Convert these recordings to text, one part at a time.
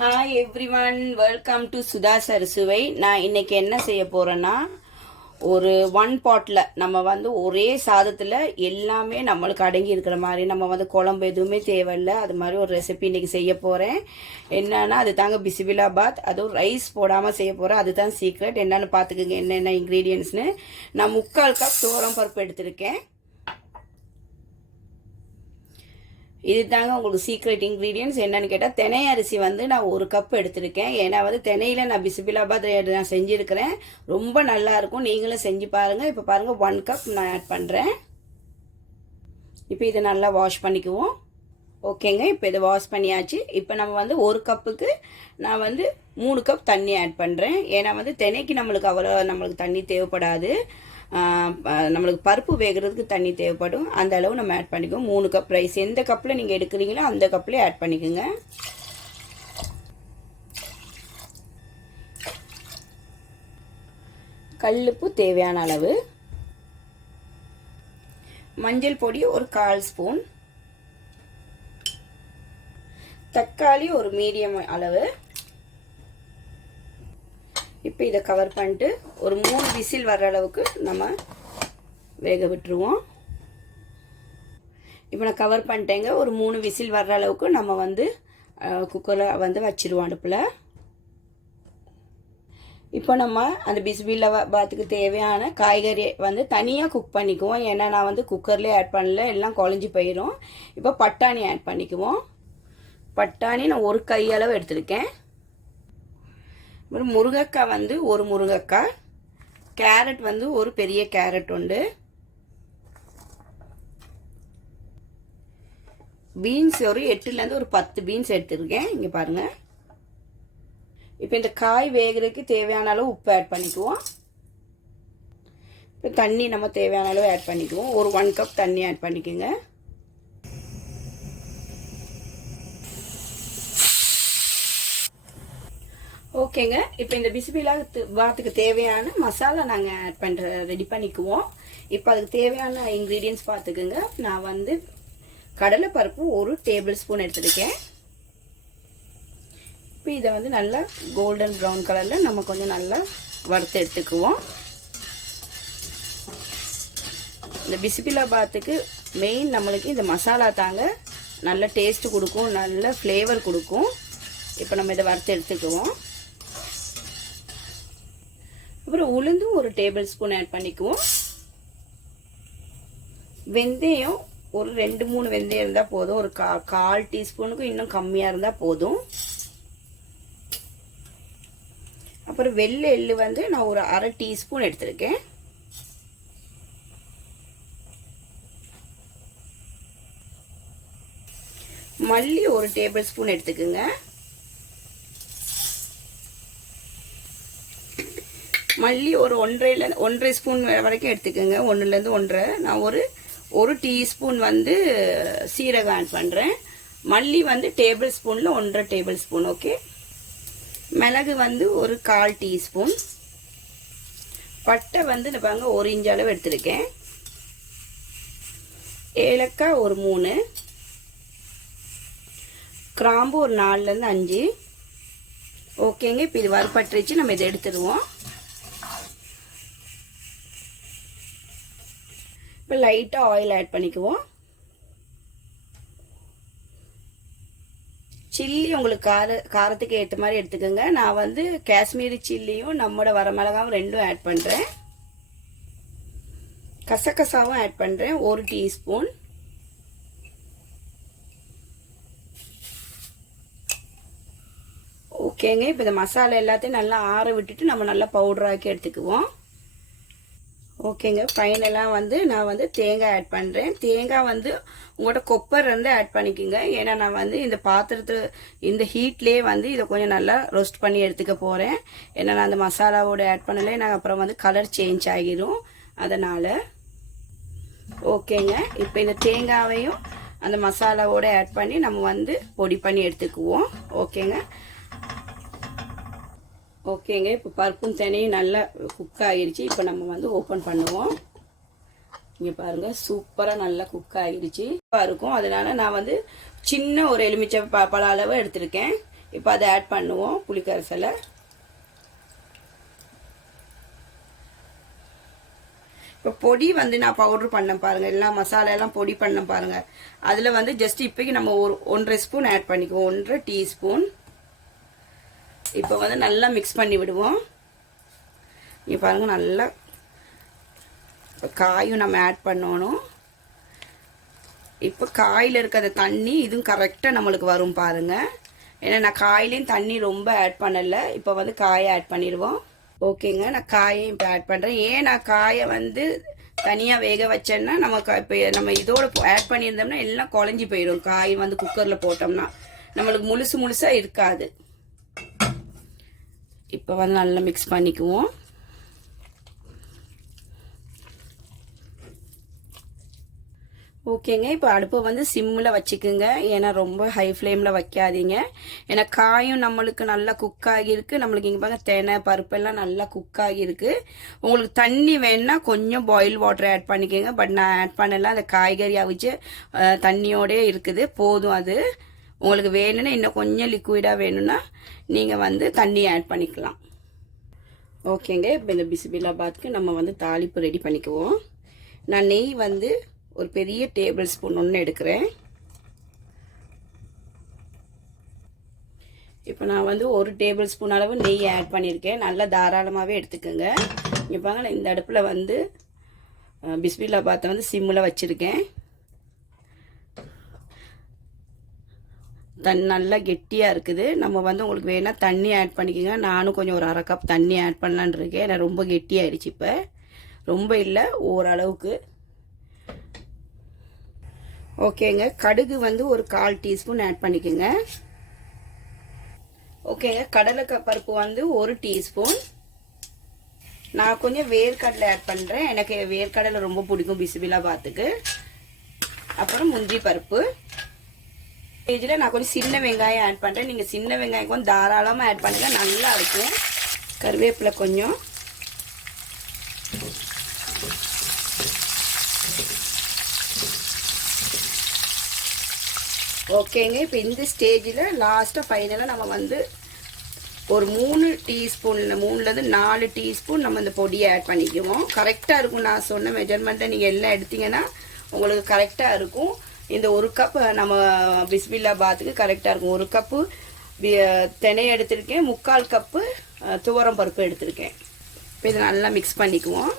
Hi everyone, welcome to Sudha சரசுவை. நான் இன்னைக்கு என்ன செய்ய போறேன்னா, ஒரு ஒன் பாட்டில் நம்ம வந்து ஒரே சாதத்தில் எல்லாமே நம்மளுக்கு அடங்கி இருக்கிற மாதிரி, நம்ம வந்து குழம்பு எதுவுமே தேவையில்லை, அது மாதிரி ஒரு ரெசிபி இன்னைக்கு செய்ய போகிறேன். என்னன்னா அது தாங்க பிசிபிலாபாத். அதுவும் ரைஸ் போடாமல் செய்ய போகிறேன். அதுதான் சீக்ரெட். என்னென்னு பார்த்துக்குங்க என்னென்ன இன்க்ரீடியன்ட்ஸ்னு. நான் 3/4 கப் துவரம் பருப்பு எடுத்திருக்கேன். இது தாங்க உங்களுக்கு சீக்ரெட் இன்க்ரீடியன்ஸ். என்னன்னு கேட்டால், தினை அரிசி வந்து நான் 1 கப் எடுத்திருக்கேன். ஏன்னா வந்து தினையில் நான் பிசிபிலாபாத் நான் செஞ்சுருக்கிறேன். ரொம்ப நல்லா இருக்கும், நீங்களும் செஞ்சு பாருங்கள். இப்போ பாருங்கள், 1 கப் நான் ஆட் பண்ணுறேன். இப்போ இதை நல்லா வாஷ் பண்ணிக்குவோம். ஓகேங்க, இப்போ இதை வாஷ் பண்ணியாச்சு. இப்போ நம்ம வந்து 1 கப்புக்கு நான் வந்து 3 கப் தண்ணி ஆட் பண்ணுறேன். ஏன்னா வந்து தினைக்கு நம்மளுக்கு தண்ணி தேவைப்படாது, நம்மளுக்கு பருப்பு வேகிறதுக்கு தண்ணி தேவைப்படும். அந்த அளவு நம்ம ஆட் பண்ணிக்குவோம். 3 கப் ரைஸ் எந்த கப்பில் நீங்கள் எடுக்கிறீங்களோ அந்த கப்லேயே ஆட் பண்ணிக்கோங்க. கல்லுப்பு தேவையான அளவு, மஞ்சள் பொடி ஒரு 1/4 ஸ்பூன், தக்காளி ஒரு மீடியம் அளவு. இப்போ இதை கவர் பண்ணிட்டு ஒரு 3 விசில் வர்ற அளவுக்கு நம்ம வேக விட்டுருவோம். இப்போ நான் கவர் பண்ணிட்டேங்க. ஒரு 3 விசில் வர்ற அளவுக்கு நம்ம வந்து குக்கரில் வந்து வச்சிருவோம் அடுப்பில். இப்போ நம்ம அந்த பிசிபிலாபாத்துக்கு தேவையான காய்கறி வந்து தனியாக குக் பண்ணிக்குவோம். ஏன்னா நான் வந்து குக்கர்லேயே ஆட் பண்ணல, எல்லாம் குழஞ்சி போயிடும். இப்போ பட்டாணி ஆட் பண்ணிக்குவோம். பட்டாணி நான் 1 கையளவு எடுத்திருக்கேன். முருங்கைக்காய் வந்து 1 முருங்கைக்காய், கேரட் வந்து ஒரு பெரிய கேரட் உண்டு, பீன்ஸ் ஒரு 8லேருந்து ஒரு 10 பீன்ஸ் எடுத்துருக்கேன். இங்கே பாருங்கள். இப்போ இந்த காய் வேகிறதுக்கு தேவையான அளவு உப்பு ஆட் பண்ணிக்குவோம். இப்போ தண்ணி நம்ம தேவையான அளவு ஆட் பண்ணிக்குவோம். ஒரு 1 கப் தண்ணி ஆட் பண்ணிக்கோங்க. ஓகேங்க, இப்போ இந்த பிசிபிலாபாத்துக்கு தேவையான மசாலா நாங்கள் ரெடி பண்ணிக்குவோம். இப்போ அதுக்கு தேவையான இன்க்ரீடியன்ஸ் பார்த்துக்குங்க. நான் வந்து கடலைப்பருப்பு 1 டேபிள் ஸ்பூன் எடுத்துருக்கேன். இப்போ இதை வந்து நல்லா கோல்டன் ப்ரௌன் கலரில் நம்ம கொஞ்சம் நல்லா வறுத்து எடுத்துக்குவோம். இந்த பிசிபிலாபாத்துக்கு மெயின் நம்மளுக்கு இந்த மசாலா தாங்க நல்ல டேஸ்ட் கொடுக்கும், நல்ல ஃப்ளேவர் கொடுக்கும். இப்போ நம்ம இதை வறுத்து எடுத்துக்குவோம். அப்புறம் உளுந்து ஒரு டேபிள் ஸ்பூன் ஆட் பண்ணிக்குவோம். வெந்தயம் ஒரு 2-3 வெந்தயம் இருந்தால் போதும். ஒரு 1/4 டீஸ்பூனுக்கு இன்னும் கம்மியாக இருந்தால் போதும். அப்புறம் வெள்ளை எள்ளு வந்து நான் ஒரு 1/2 டீஸ்பூன் எடுத்திருக்கேன். மல்லி ஒரு டேபிள் ஸ்பூன் எடுத்துக்குங்க. மல்லி ஒரு 1.5 ஸ்பூன் வரைக்கும் எடுத்துக்கோங்க. 1லேருந்து 1.5. நான் ஒரு டீஸ்பூன் வந்து சீரகம் ஆட் பண்ணுறேன். மல்லி வந்து டேபிள் ஸ்பூனில் 1.5 டேபிள் ஸ்பூன். ஓகே. மிளகு வந்து ஒரு 1/4 டீஸ்பூன். பட்டை வந்து பாருங்க 1 இன்ச் அளவு எடுத்துருக்கேன். ஏலக்காய் ஒரு 3, கிராம்பு ஒரு 4லேருந்து 5. ஓகேங்க, இப்போ இது வறுபட்டுருச்சு. நம்ம இதை எடுத்துடுவோம். இப்போ லைட்டாக ஆயில் ஆட் பண்ணிக்குவோம். சில்லி உங்களுக்கு காரத்துக்கு ஏற்ற மாதிரி எடுத்துக்கோங்க. நான் வந்து காஷ்மீரி சில்லியும் நம்மளோட வரமிளகாவும் 2ம் ஆட் பண்ணுறேன். கசகசாவும் ஆட் பண்ணுறேன் 1 டீஸ்பூன். ஓகேங்க, இப்போ இந்த மசாலா எல்லாத்தையும் நல்லா ஆற விட்டுட்டு நம்ம நல்லா பவுடராக்கி எடுத்துக்குவோம். ஓகேங்க, ஃபைனலாக வந்து நான் வந்து தேங்காய் ஆட் பண்ணுறேன். தேங்காய் வந்து உங்கள்கிட்ட கொப்பர் வந்து ஆட் பண்ணிக்கோங்க. ஏன்னா நான் வந்து இந்த பாத்திரத்தில் இந்த ஹீட்லேயே வந்து இதை கொஞ்சம் நல்லா ரோஸ்ட் பண்ணி எடுத்துக்க போகிறேன். ஏன்னா நான் அந்த மசாலாவோட ஆட் பண்ணலை, நான் அப்புறம் வந்து கலர் சேஞ்ச் ஆகிடும், அதனால். ஓகேங்க, இப்போ இந்த தேங்காவையும் அந்த மசாலாவோட ஆட் பண்ணி நம்ம வந்து பொடி பண்ணி எடுத்துக்குவோம். ஓகேங்க. ஓகேங்க, இப்போ பருப்பும் தனியும் நல்லா குக் ஆகிடுச்சு. இப்போ நம்ம வந்து ஓப்பன் பண்ணுவோம். இங்கே பாருங்கள், சூப்பராக நல்லா குக் ஆகிடுச்சு இருக்கும். அதனால நான் வந்து சின்ன ஒரு எலுமிச்சை பழ அளவு எடுத்திருக்கேன். இப்போ அதை ஆட் பண்ணுவோம் புளிக்கரைசலை. இப்போ பொடி வந்து நான் பவுடர் பண்ணேன் பாருங்கள், எல்லா மசாலாலாம் பொடி பண்ண பாருங்கள். அதில் வந்து ஜஸ்ட் இப்போக்கி நம்ம ஒரு 1.5 ஸ்பூன் ஆட் பண்ணிக்குவோம், 1.5 டீஸ்பூன். இப்போ வந்து நல்லா மிக்ஸ் பண்ணி விடுவோம். இங்கே பாருங்கள், நல்லா காயும் நம்ம ஆட் பண்ணணும். இப்போ காயில் இருக்கிற தண்ணி இதுவும் கரெக்டாக நம்மளுக்கு வரும் பாருங்கள். ஏன்னா நான் காயிலையும் தண்ணி ரொம்ப ஆட் பண்ணலை. இப்போ வந்து காயை ஆட் பண்ணிடுவோம். ஓகேங்க, நான் காயையும் இப்போ ஆட் பண்ணுறேன். ஏன் நான் காயை வந்து தனியாக வேக வச்சேன்னா நமக்கு இப்போ நம்ம இதோட ஆட் பண்ணியிருந்தோம்னா எல்லாம் குழஞ்சி போயிடும். காய் வந்து குக்கரில் போட்டோம்னா நம்மளுக்கு முழுசாக இருக்காது. இப்போ வந்து நல்லா மிக்ஸ் பண்ணிக்குவோம். ஓகேங்க, இப்போ அடுப்பை வந்து சிம்மில் வச்சுக்குங்க. ஏன்னா ரொம்ப ஹை ஃப்ளேமில் வைக்காதீங்க. ஏன்னா காயும் நம்மளுக்கு நல்லா குக் ஆகியிருக்கு. நம்மளுக்கு இங்கே பாருங்க தேனை பருப்பெல்லாம் நல்லா குக் ஆகியிருக்கு. உங்களுக்கு தண்ணி வேணுன்னா கொஞ்சம் பாயில் வாட்டர் ஆட் பண்ணிக்கோங்க. பட் நான் ஆட் பண்ணல, அந்த காய்கறி அவிச்சு தண்ணியோடே இருக்குது, போதும். அது உங்களுக்கு வேணும்னா இன்னும் கொஞ்சம் லிக்விடாக வேணும்னா நீங்கள் வந்து தண்ணி ஆட் பண்ணிக்கலாம். ஓகேங்க, இப்போ இந்த பிஸ்மில்லாபாத்துக்கு நம்ம வந்து தாளிப்பு ரெடி பண்ணிக்குவோம். நான் நெய் வந்து ஒரு பெரிய டேபிள் ஸ்பூன் ஒன்று எடுக்கிறேன். இப்போ நான் வந்து ஒரு டேபிள் ஸ்பூன் அளவு நெய் ஆட் பண்ணியிருக்கேன். நல்லா தாராளமாகவே எடுத்துக்கோங்க. இங்கே பாருங்க, இந்த அடுப்பில் வந்து பிஸ்மில்லாபாத்தை வந்து சிம்மில் வச்சுருக்கேன். நல்லா கெட்டியாக இருக்குது. நம்ம வந்து உங்களுக்கு வேணால் தண்ணி ஆட் பண்ணிக்கோங்க. நானும் கொஞ்சம் ஒரு 1/2 கப் தண்ணி ஆட் பண்ணலான் இருக்கேன். ஏன்னா ரொம்ப கெட்டியாகிடுச்சு. இப்போ ரொம்ப இல்லை, ஓரளவுக்கு. ஓகேங்க, கடுகு வந்து ஒரு 1/4 டீஸ்பூன் ஆட் பண்ணிக்கோங்க. ஓகேங்க, கடலை பருப்பு வந்து 1 டீஸ்பூன். நான் கொஞ்சம் வேர்க்கடலை ஆட் பண்ணுறேன். எனக்கு வேர்க்கடலை ரொம்ப பிடிக்கும் பிஸ்மில்லாபாத்துக்கு. அப்புறம் முந்திரி பருப்பு. இதில் நான் கொஞ்சம் சின்ன வெங்காயம் ஆட் பண்ணுறேன். நீங்கள் சின்ன வெங்காயம் கொஞ்சம் தாராளமாக ஆட் பண்ணுங்க, நல்லா இருக்கும். கருவேப்பிலை கொஞ்சம். ஓகேங்க, இப்போ இந்த ஸ்டேஜில் லாஸ்ட்டாக ஃபைனலாக நம்ம வந்து ஒரு 3 டீஸ்பூனில் 3லேருந்து 4 டீஸ்பூன் நம்ம இந்த பொடியை ஆட் பண்ணிக்குவோம். கரெக்டாக இருக்கும். நான் சொன்ன மெஜர்மெண்ட்டை நீங்கள் எல்லாம் எடுத்தீங்கன்னா உங்களுக்கு கரெக்டாக இருக்கும். இந்த 1 கப் நம்ம பிஸ்மில்லாபாத்துக்கு கரெக்டாக இருக்கும். 1 கப்பு தினை எடுத்திருக்கேன், 3/4 கப்பு துவரம் பருப்பு எடுத்திருக்கேன். இப்போ இதை நல்லா மிக்ஸ் பண்ணிக்குவோம்.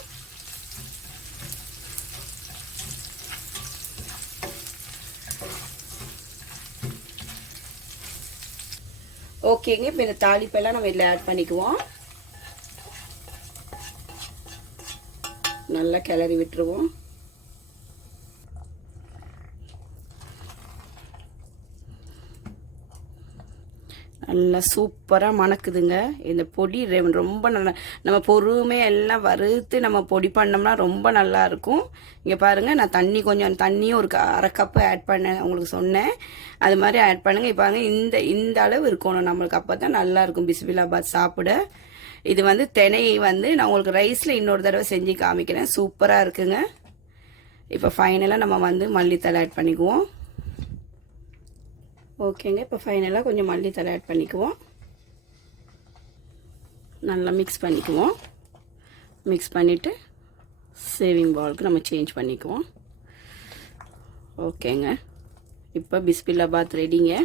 ஓகேங்க, இப்போ இந்த தாளிப்பெல்லாம் நம்ம இதில் ஆட் பண்ணிக்குவோம். நல்லா கிளறி விட்டுருவோம். நல்லா சூப்பராக மணக்குதுங்க. இந்த பொடி ரொம்ப நல்லா, நம்ம பொறுமையாக எல்லாம் வறுத்து நம்ம பொடி பண்ணோம்னா ரொம்ப நல்லா இருக்கும். இங்கே பாருங்கள், நான் தண்ணியும் ஒரு 1/2 கப்பு ஆட் பண்ணேன், உங்களுக்கு சொன்னேன். அது மாதிரி ஆட் பண்ணுங்கள். இப்போ பாருங்க, இந்த அளவு இருக்கணும் நம்மளுக்கு. அப்போ தான் நல்லாயிருக்கும் பிஸ்மில்லாபாத் சாப்பிட. இது வந்து தினை வந்து நான் உங்களுக்கு ரைஸில் இன்னொரு தடவை செஞ்சு காமிக்கிறேன். சூப்பராக இருக்குங்க. இப்போ ஃபைனலாக நம்ம வந்து மல்லித்தலை ஆட் பண்ணிக்குவோம். ஓகேங்க, இப்போ ஃபைனலாக கொஞ்சம் மல்லித்தலை ஆட் பண்ணிக்குவோம். நல்லா மிக்ஸ் பண்ணிக்குவோம். மிக்ஸ் பண்ணிவிட்டு சேவிங் பவுலுக்கு நம்ம சேஞ்ச் பண்ணிக்குவோம். ஓகேங்க, இப்போ பிஸ்மில்லாபாத் ரெடிங்க.